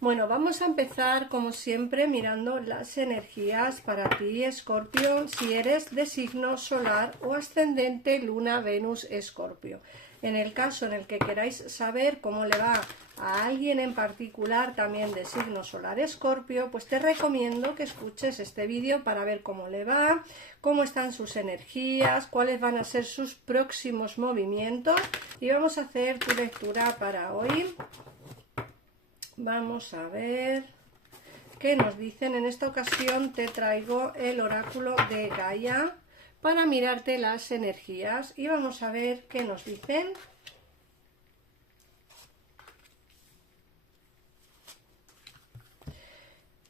Bueno, vamos a empezar como siempre mirando las energías para ti, Escorpio, si eres de signo solar o ascendente Luna, Venus, Escorpio. En el caso en el que queráis saber cómo le va a alguien en particular también de signo solar Escorpio, pues te recomiendo que escuches este vídeo para ver cómo le va, cómo están sus energías, cuáles van a ser sus próximos movimientos y vamos a hacer tu lectura para hoy. Vamos a ver qué nos dicen. En esta ocasión te traigo el oráculo de Gaia para mirarte las energías y vamos a ver qué nos dicen.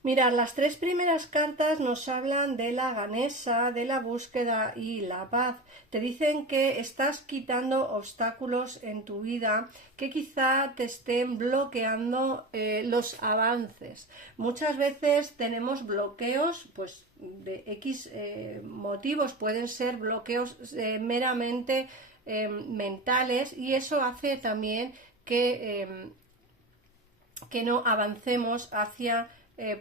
Mirad, las tres primeras cartas nos hablan de la Ganesa, de la búsqueda y la paz. Te dicen que estás quitando obstáculos en tu vida que quizá te estén bloqueando los avances. Muchas veces tenemos bloqueos, pues de X motivos, pueden ser bloqueos meramente mentales, y eso hace también que no avancemos hacia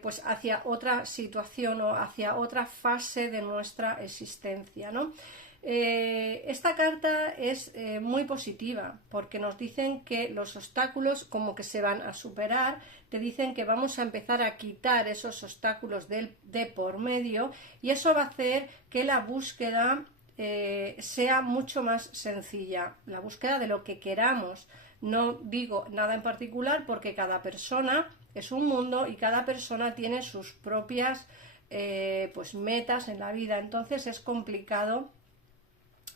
pues hacia otra situación o hacia otra fase de nuestra existencia, ¿no? Esta carta es muy positiva porque nos dicen que los obstáculos como que se van a superar, te dicen que vamos a empezar a quitar esos obstáculos de por medio, y eso va a hacer que la búsqueda sea mucho más sencilla, la búsqueda de lo que queramos. No digo nada en particular porque cada persona es un mundo y cada persona tiene sus propias pues metas en la vida, entonces es complicado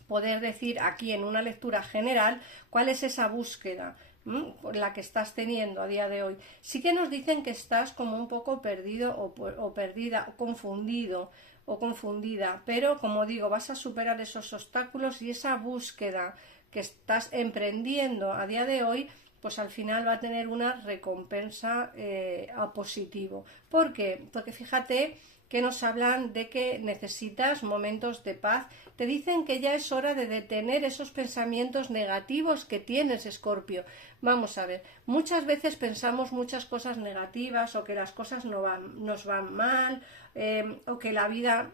poder decir aquí en una lectura general cuál es esa búsqueda la que estás teniendo a día de hoy. Sí que nos dicen que estás como un poco perdido o perdida, o confundido o confundida, pero como digo, vas a superar esos obstáculos y esa búsqueda que estás emprendiendo a día de hoy, pues al final va a tener una recompensa a positivo. ¿Por qué? Porque fíjate que nos hablan de que necesitas momentos de paz. Te dicen que ya es hora de detener esos pensamientos negativos que tienes, Escorpio. Vamos a ver, muchas veces pensamos muchas cosas negativas, o que las cosas nos van mal, o que la vida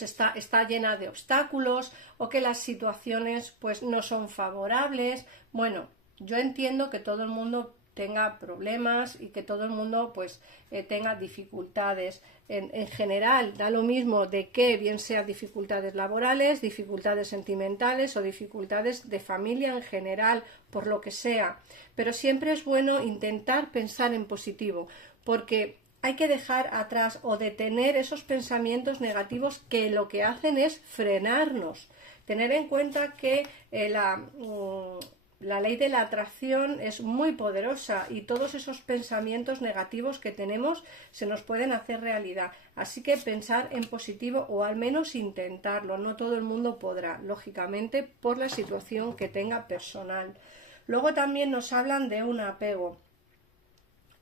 está llena de obstáculos, o que las situaciones pues no son favorables. Bueno, yo entiendo que todo el mundo tenga problemas y que todo el mundo pues tenga dificultades en general, da lo mismo de que bien sean dificultades laborales, dificultades sentimentales o dificultades de familia en general, por lo que sea, pero siempre es bueno intentar pensar en positivo, porque hay que dejar atrás o detener esos pensamientos negativos que lo que hacen es frenarnos. Tener en cuenta que la ley de la atracción es muy poderosa y todos esos pensamientos negativos que tenemos se nos pueden hacer realidad. Así que pensar en positivo, o al menos intentarlo. No todo el mundo podrá, lógicamente, por la situación que tenga personal. Luego también nos hablan de un apego.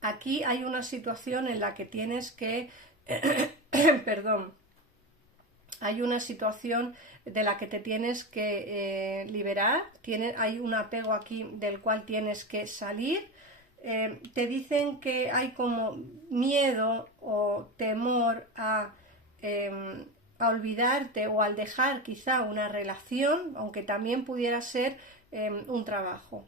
Aquí hay una situación en la que tienes que perdón, hay una situación de la que te tienes que liberar, hay un apego aquí del cual tienes que salir. Te dicen que hay como miedo o temor a olvidarte o al dejar quizá una relación, aunque también pudiera ser un trabajo.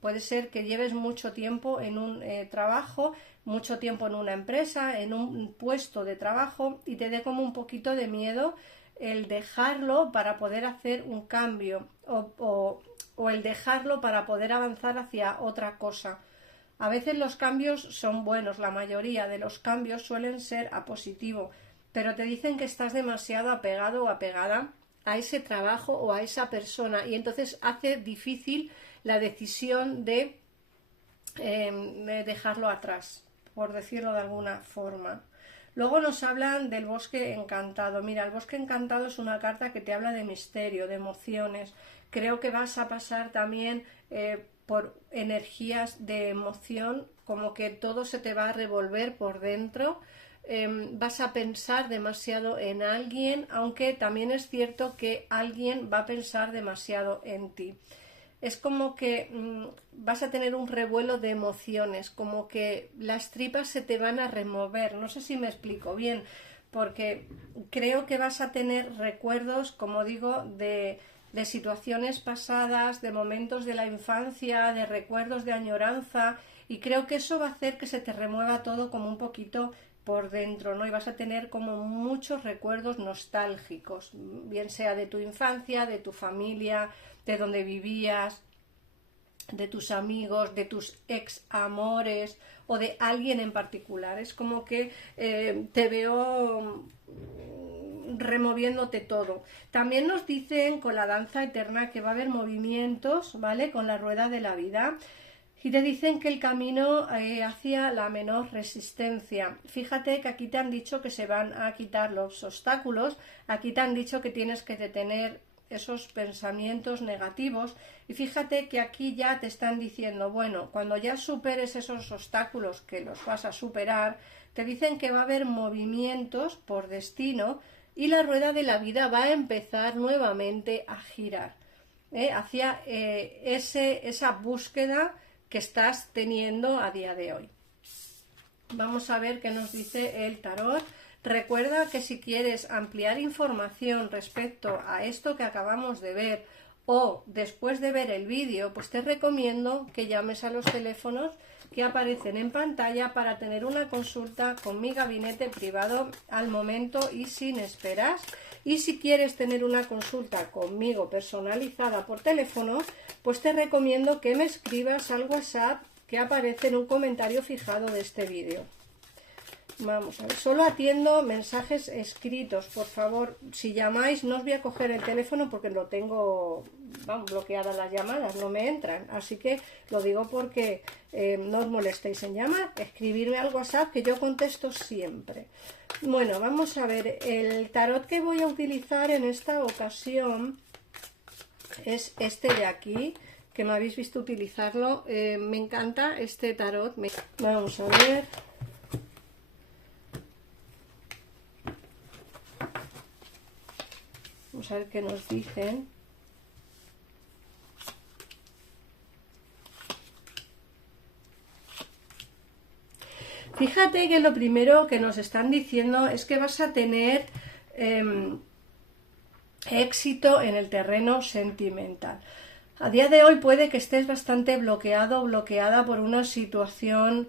Puede ser que lleves mucho tiempo en un trabajo, mucho tiempo en una empresa, en un puesto de trabajo, y te dé como un poquito de miedo el dejarlo para poder hacer un cambio, o el dejarlo para poder avanzar hacia otra cosa. A veces los cambios son buenos, la mayoría de los cambios suelen ser a positivo, pero te dicen que estás demasiado apegado o apegada a ese trabajo o a esa persona, y entonces hace difícil la decisión de dejarlo atrás, por decirlo de alguna forma. Luego nos hablan del bosque encantado. Mira, el bosque encantado es una carta que te habla de misterio, de emociones. Creo que vas a pasar también por energías de emoción, como que todo se te va a revolver por dentro. Vas a pensar demasiado en alguien, aunque también es cierto que alguien va a pensar demasiado en ti. es como que vas a tener un revuelo de emociones, como que las tripas se te van a remover. No sé si me explico bien, porque creo que vas a tener recuerdos, como digo, de situaciones pasadas, de momentos de la infancia, de recuerdos de añoranza, y creo que eso va a hacer que se te remueva todo como un poquito por dentro, ¿no? Y vas a tener como muchos recuerdos nostálgicos, bien sea de tu infancia, de tu familia, de donde vivías, de tus amigos, de tus ex amores o de alguien en particular. Es como que te veo removiéndote todo. También nos dicen con la danza eterna que va a haber movimientos, ¿vale? Con la rueda de la vida. Y te dicen que el camino hacia la menor resistencia. Fíjate que aquí te han dicho que se van a quitar los obstáculos, aquí te han dicho que tienes que detener esos pensamientos negativos, y fíjate que aquí ya te están diciendo, bueno, cuando ya superes esos obstáculos, que los vas a superar, te dicen que va a haber movimientos por destino y la rueda de la vida va a empezar nuevamente a girar hacia esa búsqueda que estás teniendo a día de hoy. Vamos a ver qué nos dice el tarot. Recuerda que si quieres ampliar información respecto a esto que acabamos de ver o después de ver el vídeo, pues te recomiendo que llames a los teléfonos que aparecen en pantalla para tener una consulta con mi gabinete privado al momento y sin esperas. Y si quieres tener una consulta conmigo personalizada por teléfono, pues te recomiendo que me escribas al WhatsApp que aparece en un comentario fijado de este vídeo. Vamos a ver, solo atiendo mensajes escritos, por favor. Si llamáis no os voy a coger el teléfono porque lo tengo bloqueadas las llamadas, no me entran, así que lo digo porque no os molestéis en llamar, escribirme al WhatsApp que yo contesto siempre. Bueno, vamos a ver, el tarot que voy a utilizar en esta ocasión es este de aquí, que me habéis visto utilizarlo. Me encanta este tarot. Vamos a ver. Vamos a ver qué nos dicen. Fíjate que lo primero que nos están diciendo es que vas a tener éxito en el terreno sentimental. A día de hoy puede que estés bastante bloqueado o bloqueada por una situación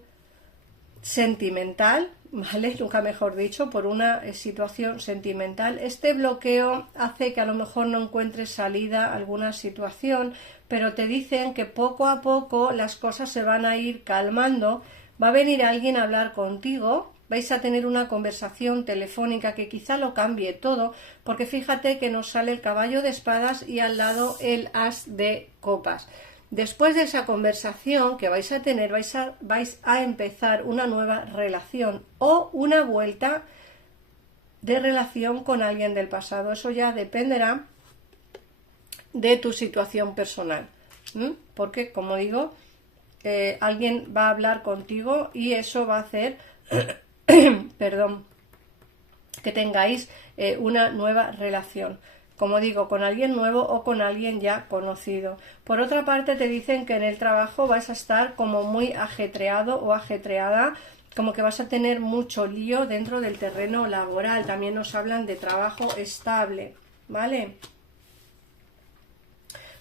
sentimental, ¿vale? Nunca mejor dicho, por una situación sentimental. Este bloqueo hace que a lo mejor no encuentres salida a alguna situación, pero te dicen que poco a poco las cosas se van a ir calmando. Va a venir alguien a hablar contigo, vais a tener una conversación telefónica que quizá lo cambie todo, porque fíjate que nos sale el caballo de espadas y al lado el as de copas. Después de esa conversación que vais a tener, vais a empezar una nueva relación o una vuelta de relación con alguien del pasado. Eso ya dependerá de tu situación personal, porque, como digo, alguien va a hablar contigo y eso va a hacer perdón, que tengáis una nueva relación, como digo, con alguien nuevo o con alguien ya conocido. Por otra parte, te dicen que en el trabajo vas a estar como muy ajetreado o ajetreada, como que vas a tener mucho lío dentro del terreno laboral. También nos hablan de trabajo estable, ¿vale?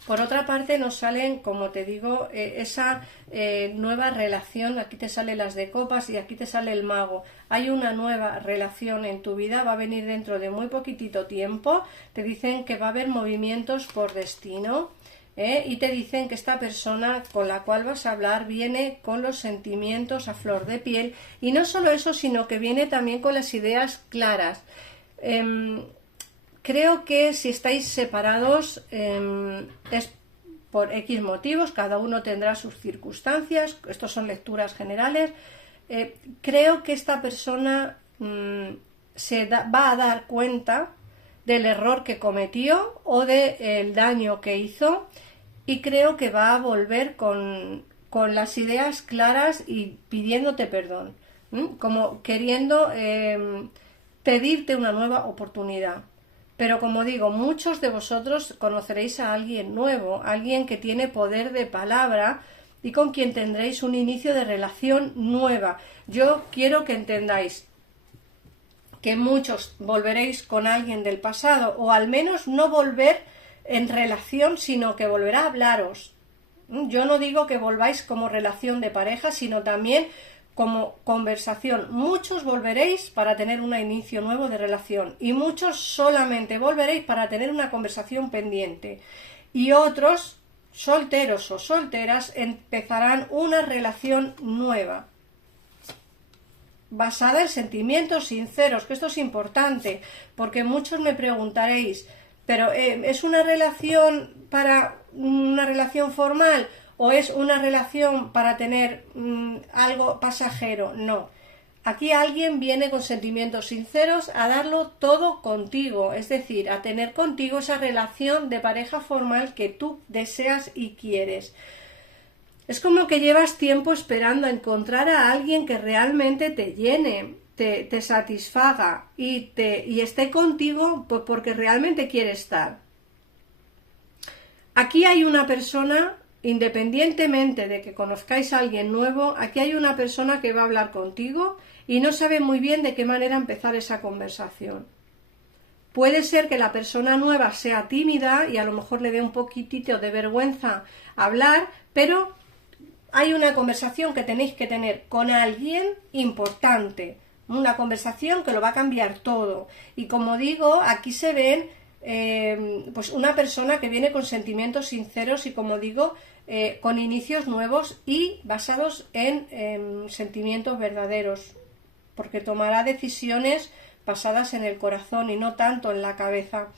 Por otra parte nos salen, como te digo, esa nueva relación. Aquí te salen las de copas y aquí te sale el mago. Hay una nueva relación en tu vida, va a venir dentro de muy poquitito tiempo. Te dicen que va a haber movimientos por destino, y te dicen que esta persona con la cual vas a hablar viene con los sentimientos a flor de piel, y no solo eso, sino que viene también con las ideas claras. Creo que si estáis separados es por X motivos, cada uno tendrá sus circunstancias, estos son lecturas generales. Creo que esta persona va a dar cuenta del error que cometió o del daño que hizo, y creo que va a volver con las ideas claras y pidiéndote perdón, como queriendo pedirte una nueva oportunidad. Pero como digo, muchos de vosotros conoceréis a alguien nuevo, alguien que tiene poder de palabra y con quien tendréis un inicio de relación nueva. Yo quiero que entendáis que muchos volveréis con alguien del pasado, o al menos no volver en relación, sino que volverá a hablaros. Yo no digo que volváis como relación de pareja, sino también como conversación. Muchos volveréis para tener un inicio nuevo de relación y muchos solamente volveréis para tener una conversación pendiente. Y otros, solteros o solteras, empezarán una relación nueva, basada en sentimientos sinceros, que esto es importante, porque muchos me preguntaréis, pero ¿es una relación para una relación formal o es una relación para tener algo pasajero? No. Aquí alguien viene con sentimientos sinceros a darlo todo contigo, es decir, a tener contigo esa relación de pareja formal que tú deseas y quieres. Es como que llevas tiempo esperando a encontrar a alguien que realmente te llene, te satisfaga y esté contigo pues porque realmente quiere estar. Aquí hay una persona, independientemente de que conozcáis a alguien nuevo, aquí hay una persona que va a hablar contigo y no sabe muy bien de qué manera empezar esa conversación. Puede ser que la persona nueva sea tímida y a lo mejor le dé un poquitito de vergüenza hablar, pero hay una conversación que tenéis que tener con alguien importante, una conversación que lo va a cambiar todo. Y como digo, aquí se ven pues una persona que viene con sentimientos sinceros y, como digo, con inicios nuevos y basados en sentimientos verdaderos, porque tomará decisiones basadas en el corazón y no tanto en la cabeza.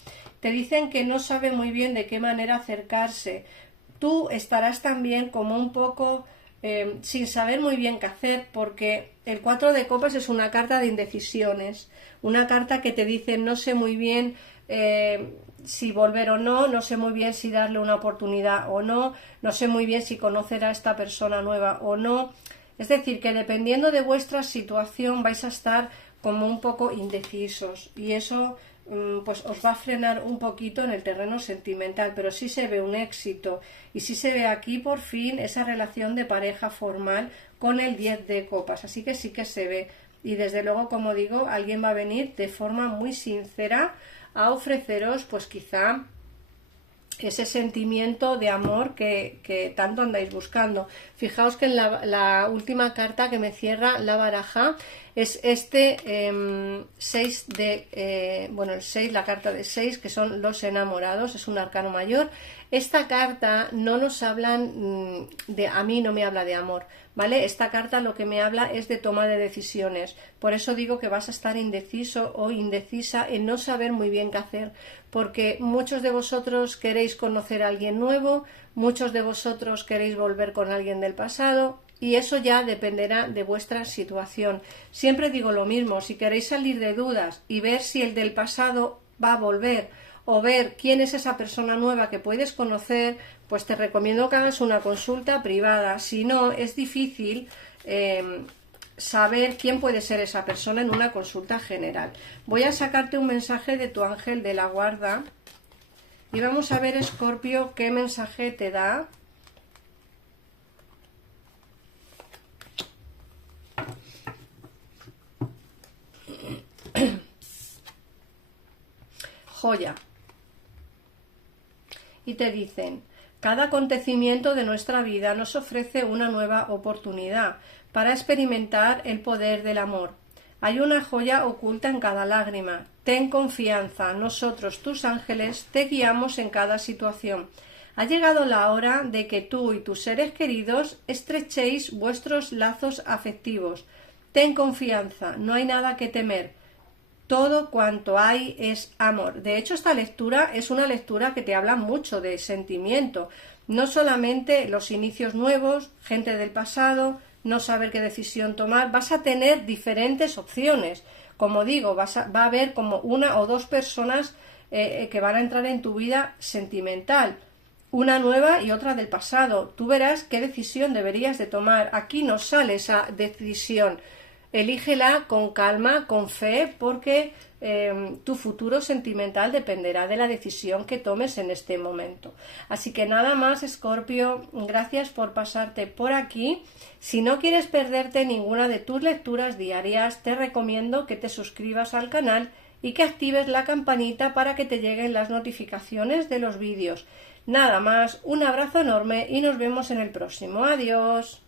Te dicen que no sabe muy bien de qué manera acercarse. Tú estarás también como un poco sin saber muy bien qué hacer, porque el 4 de copas es una carta de indecisiones, una carta que te dice no sé muy bien si volver o no, no sé muy bien si darle una oportunidad o no, no sé muy bien si conocer a esta persona nueva o no. Es decir, que dependiendo de vuestra situación vais a estar como un poco indecisos y eso pues os va a frenar un poquito en el terreno sentimental, pero sí se ve un éxito y sí se ve aquí por fin esa relación de pareja formal con el 10 de copas, así que sí que se ve y desde luego, como digo, alguien va a venir de forma muy sincera a ofreceros pues quizá ese sentimiento de amor que tanto andáis buscando. Fijaos que en la última carta que me cierra la baraja es este 6 de, el 6, la carta de 6, que son los enamorados, es un arcano mayor. Esta carta no nos hablan a mí no me habla de amor, ¿vale? Esta carta lo que me habla es de toma de decisiones. Por eso digo que vas a estar indeciso o indecisa en no saber muy bien qué hacer, porque muchos de vosotros queréis conocer a alguien nuevo, muchos de vosotros queréis volver con alguien del pasado y eso ya dependerá de vuestra situación. Siempre digo lo mismo, si queréis salir de dudas y ver si el del pasado va a volver o ver quién es esa persona nueva que puedes conocer, pues te recomiendo que hagas una consulta privada. Si no, es difícil saber quién puede ser esa persona en una consulta general. Voy a sacarte un mensaje de tu ángel de la guarda y vamos a ver, Escorpio, qué mensaje te da. Joya. Y te dicen: cada acontecimiento de nuestra vida nos ofrece una nueva oportunidad para experimentar el poder del amor. Hay una joya oculta en cada lágrima. Ten confianza, nosotros, tus ángeles, te guiamos en cada situación. Ha llegado la hora de que tú y tus seres queridos estrechéis vuestros lazos afectivos. Ten confianza, no hay nada que temer. Todo cuanto hay es amor. De hecho, esta lectura es una lectura que te habla mucho de sentimiento. No solamente los inicios nuevos, gente del pasado, no saber qué decisión tomar. Vas a tener diferentes opciones. Como digo, va a haber como una o dos personas que van a entrar en tu vida sentimental. Una nueva y otra del pasado. Tú verás qué decisión deberías de tomar. Aquí no sale esa decisión. Elígela con calma, con fe, porque tu futuro sentimental dependerá de la decisión que tomes en este momento. Así que nada más, Escorpio, gracias por pasarte por aquí. Si no quieres perderte ninguna de tus lecturas diarias, te recomiendo que te suscribas al canal y que actives la campanita para que te lleguen las notificaciones de los vídeos. Nada más, un abrazo enorme y nos vemos en el próximo. Adiós.